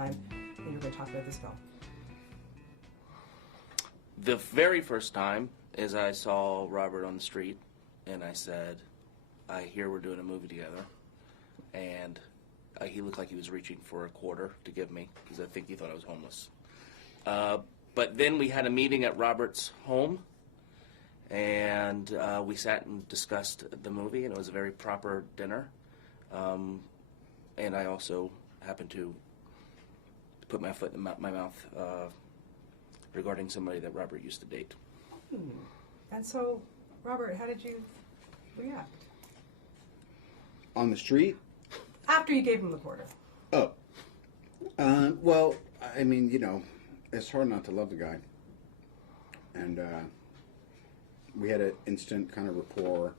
time, and you're going to talk about this film. The very first time is I saw Robert on the street, and I said, I hear we're doing a movie together. And he looked like he was reaching for a quarter to give me, because I think he thought I was homeless. But then we had a meeting at Robert's home, and we sat and discussed the movie, and it was a very proper dinner. And I also happened to put my foot in my mouth regarding somebody that Robert used to date. And so, Robert, how did you react? On the street? After you gave him the quarter. Oh. Well, I mean, you know, it's hard not to love the guy. And we had an instant kind of rapport.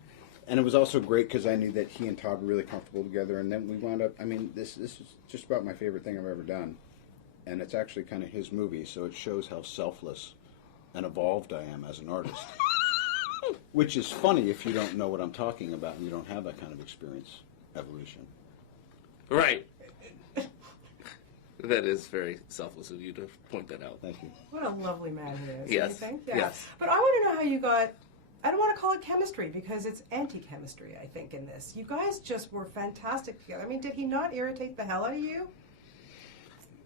And it was also great because I knew that he and Todd were really comfortable together. And then we wound up, I mean, this is just about my favorite thing I've ever done. And it's actually kind of his movie, so it shows how selfless and evolved I am as an artist. Which is funny if you don't know what I'm talking about and you don't have that kind of experience, evolution. Right. That is very selfless of you to point that out. Thank you. What a lovely man he is. Yes. Don't you think? Yeah. Yes. But I want to know how you got, I don't want to call it chemistry because it's anti-chemistry, I think, in this. You guys just were fantastic together. I mean, did he not irritate the hell out of you?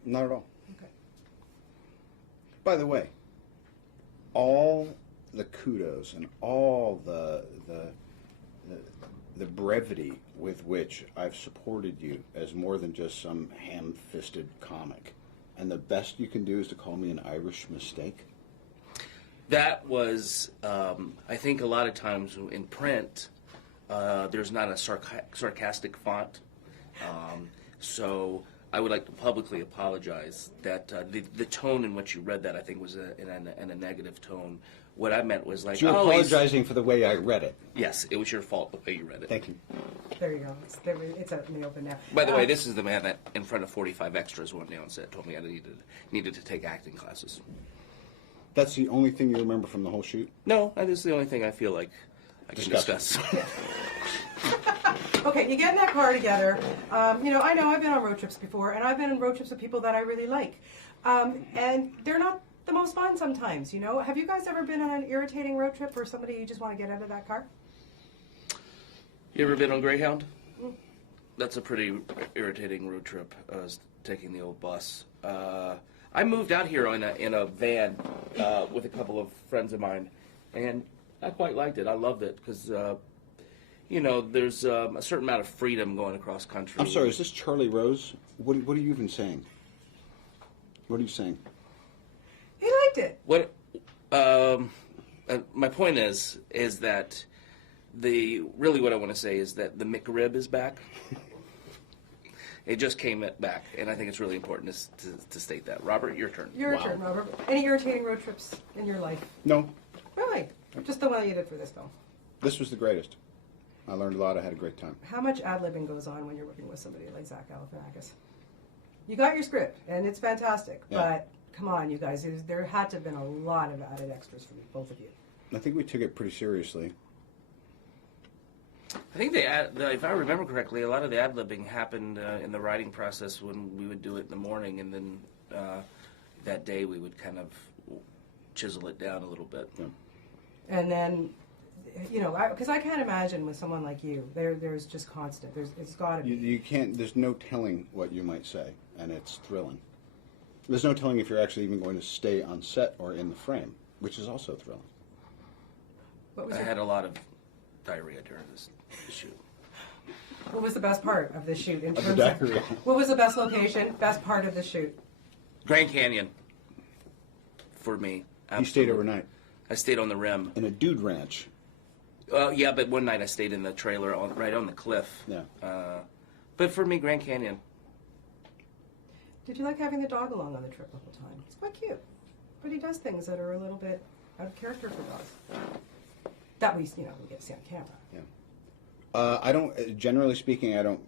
Not at all. Okay. By the way, all the kudos and all the brevity with which I've supported you as more than just some ham-fisted comic, and the best you can do is to call me an Irish mistake. That was, I think a lot of times in print, there's not a sarcastic font. So I would like to publicly apologize that the tone in which you read that, I think, was in a negative tone. What I meant was like, So you're apologizing for the way I read it. Yes, it was your fault the way you read it. Thank you. There you go. It's out in the open now. By the way, this is the man that, in front of 45 extras one day on set, told me I needed to take acting classes. That's the only thing you remember from the whole shoot? No, that is the only thing I feel like I can discuss. Okay, you get in that car together. You know I've been on road trips before, and I've been on road trips with people that I really like. And they're not the most fun sometimes, you know? Have you guys ever been on an irritating road trip where somebody you just want to get out of that car? You ever been on Greyhound? That's a pretty irritating road trip, taking the old bus. I moved out here in a van with a couple of friends of mine, and I quite liked it. I loved it because, you know, there's a certain amount of freedom going across country. I'm sorry, is this Charlie Rose? What are you even saying? What are you saying? He liked it. What? My point is that really what I want to say is that the McRib is back. It just came back, and I think it's really important to state that. Robert, your turn. Your turn, Robert. Any irritating road trips in your life? No. Really? Just the one you did for this film? This was the greatest. I learned a lot. I had a great time. How much ad-libbing goes on when you're working with somebody like Zach Galifianakis? You got your script, and it's fantastic, but come on, you guys. There had to have been a lot of added extras for both of you. I think we took it pretty seriously. I think if I remember correctly, a lot of the ad-libbing happened in the writing process when we would do it in the morning, and then that day we would kind of chisel it down a little bit. Yeah. And then, you know, because I can't imagine with someone like you, there's just constant. It's got to be. You can't. There's no telling what you might say, and it's thrilling. There's no telling if you're actually even going to stay on set or in the frame, which is also thrilling. I had a lot of diarrhea during this shoot. What was the best part of the shoot? In Of terms the of diarrhea. what was the best location, best part of the shoot? Grand Canyon, for me. Absolutely. You stayed overnight I stayed on the rim. in a dude ranch. Yeah, but one night I stayed in the trailer right on the cliff. Yeah. But for me, Grand Canyon. Did you like having the dog along on the trip the whole time? It's quite cute, but he does things that are a little bit out of character for dogs. That we get to see on camera. Yeah. I don't. Generally speaking, I don't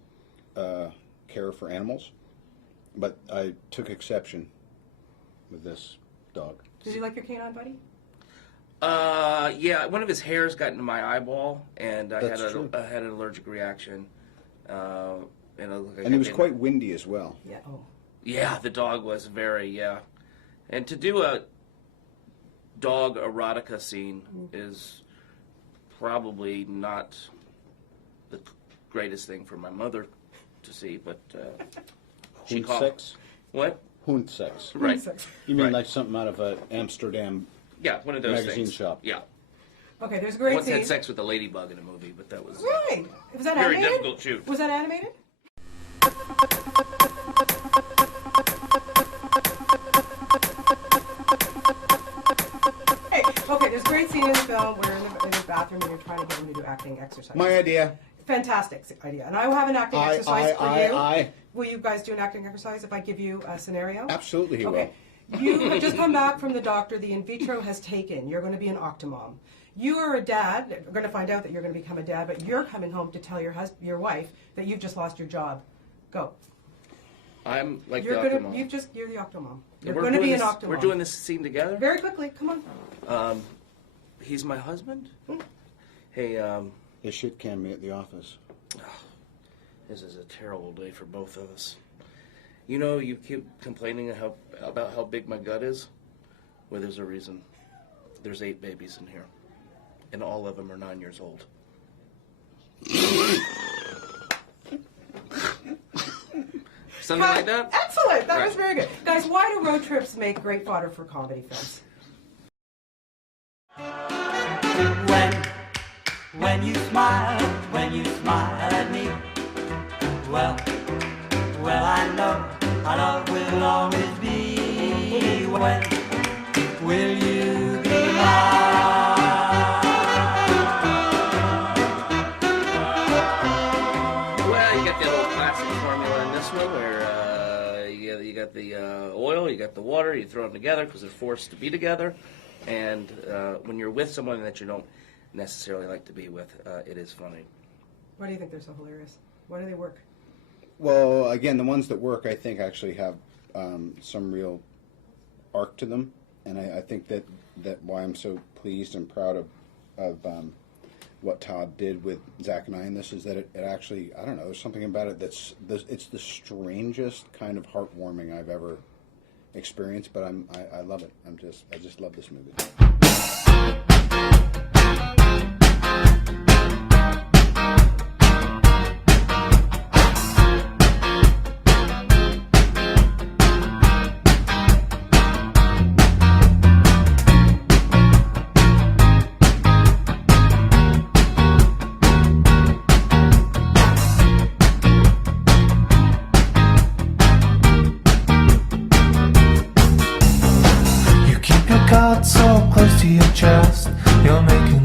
care for animals, but I took exception with this dog. Did you like your canine buddy? Yeah, one of his hairs got into my eyeball, and I That's had true. I had an allergic reaction. And And it was quite windy as well. Yeah. Oh. Yeah, the dog was very, yeah. And to do a dog erotica scene is probably not the greatest thing for my mother to see, but she Hoon called. sex? What? Hoon sex. Right. You mean Right. like something out of a Amsterdam Yeah, one of those magazine things. shop? Yeah. Okay, there's a great Once scene. had sex with a ladybug in a movie, but that was Really? Was that very animated? difficult shoot. Was that animated? Hey, okay, there's a great scene in the film where in the bathroom and you're trying to get him to do acting exercises. My idea. Fantastic idea. And I will have an acting exercise for you. I. Will you guys do an acting exercise if I give you a scenario? Absolutely, he Okay. You have just come back from the doctor. The in vitro has taken. You're going to be an octomom. You are a dad. We're going to find out that you're going to become a dad, but you're coming home to tell your wife that you've just lost your job. Go. I'm like You're the going Octomom. you're the octomom. You're And we're going to doing be an this- octomom. We're doing this scene together. Very quickly. Come on. He's my husband. Hey, They shit canned me at the office. this is a terrible day for both of us. You know, you keep complaining about how big my gut is. Well, there's a reason. There's 8 babies in here, and all of them are 9 years old. Something like that? Excellent. That Right. was very good. Guys, why do road trips make great fodder for comedy films? When you smile at me, well, I know our love will always be. When will you be mine? Well, you got the old classic formula in this one where you got the oil, you got the water, you throw them together because they're forced to be together. And when you're with someone that you don't necessarily like to be with, it is funny. Why do you think they're so hilarious? Why do they work? Well, again, the ones that work, I think, actually have some real arc to them, and I think that why I'm so pleased and proud of what Todd did with Zach and I in this is that it actually, I don't know, there's something about it it's the strangest kind of heartwarming I've ever experienced, but I love it. I just love this movie. You keep your cards so close to your chest. You're making